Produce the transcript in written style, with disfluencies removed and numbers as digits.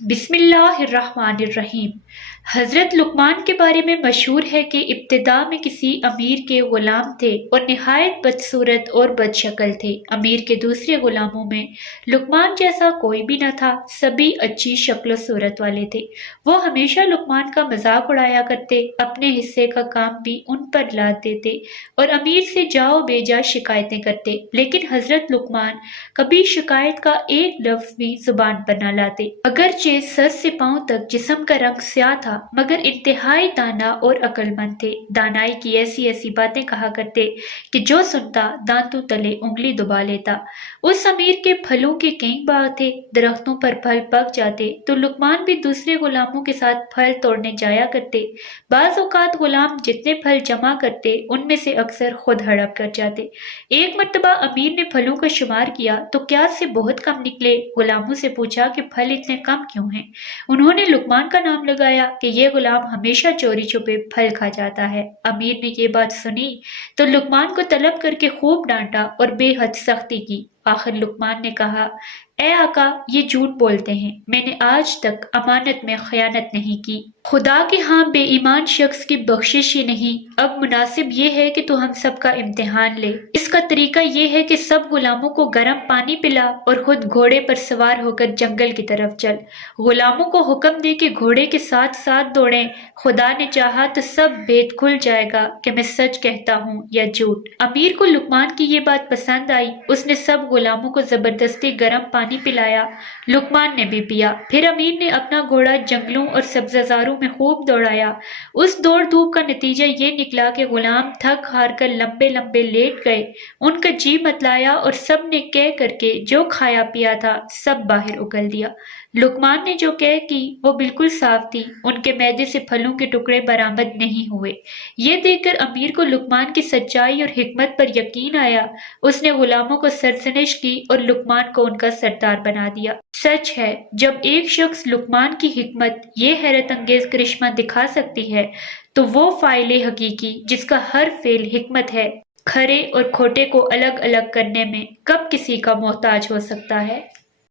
बिस्मिल्लाहिर्रहमानिर्रहीम। हज़रत लुक़मान के बारे में मशहूर है कि इब्तिदा में किसी अमीर के ग़ुलाम थे और निहायत बदसूरत और बदशक्ल थे। अमीर के दूसरे ग़ुलामों में लुक़मान जैसा कोई भी न था, सभी अच्छी शक्ल सूरत वाले थे। वो हमेशा लुक़मान का मजाक उड़ाया करते, अपने हिस्से का काम भी उन पर लाद देते और अमीर से जाओ बेजा शिकायतें करते। लेकिन हज़रत लुक़मान कभी शिकायत का एक लफ्ज़ भी ज़ुबान पर न लाते। अगरचे सर से पांव तक जिस्म का रंग स्याह था, मगर इंतहाई दाना और अक्लमंद थे। दानाई की ऐसी ऐसी बातें कहा करते कि जो सुनता दांतों तले उंगली दबा लेता। उस अमीर के फलों के कई बाग थे, दरख्तों पर फल पक जाते तो लुकमान भी दूसरे गुलामों के साथ फल तोड़ने जाया करते। बाज़ औक़ात गुलाम जितने फल जमा करते, उनमें से अक्सर खुद हड़प कर जाते। एक मर्तबा अमीर ने फलों का शुमार किया तो क्या से बहुत कम निकले। गुलामों से पूछा कि फल इतने कम क्यों हैं? उन्होंने लुकमान का नाम लगाया कि यह गुलाम हमेशा चोरी छुपे फल खा जाता है। अमीर ने ये बात सुनी तो लुकमान को तलब करके खूब डांटा और बेहद सख्ती की। आखिर लुकमान ने कहा, ए आका, ये झूठ बोलते हैं, मैंने आज तक अमानत में खयानत नहीं की। खुदा के यहाँ बेईमान शख्स की बख्शिश ही नहीं। अब मुनासिब ये है कि तू हम सब का इम्तिहान ले। इसका तरीका ये है कि सब गुलामों को गर्म पानी पिला और खुद घोड़े पर सवार होकर जंगल की तरफ चल। गुलामों को हुक्म दे कि घोड़े के साथ साथ दौड़ें। खुदा ने चाहा तो सब भेद खुल जाएगा कि मैं सच कहता हूँ या झूठ। अमीर को लुकमान की ये बात पसंद आई। उसने सब गुलामों को जबरदस्ती गर्म पानी पिलाया। लुकमान ने भी पिया। फिर अमीर ने अपना घोड़ा जंगलों और सब्ज़ारों में खूब दौड़ाया। उस दौड़ धूप का नतीजा ये निकला कि गुलाम थक हार कर लंबे लंबे लेट गए। उनका जी मतलाया और सब ने कह करके जो खाया पिया था सब बाहर उगल दिया। लुकमान ने जो कह की वो बिल्कुल साफ थी। उनके मैदे से फलों के टुकड़े बरामद नहीं हुए। ये देखकर अमीर को लुकमान की सच्चाई और हिकमत पर यकीन आया। उसने गुलामों को सरजनिश की और लुकमान को उनका सरदार बना दिया। सच है, जब एक शख्स लुकमान की हिकमत ये हैरत अंगेज करिश्मा दिखा सकती है तो वो फाइले हकीकी जिसका हर फेल हिकमत है, खरे और खोटे को अलग अलग करने में कब किसी का मोहताज हो सकता है।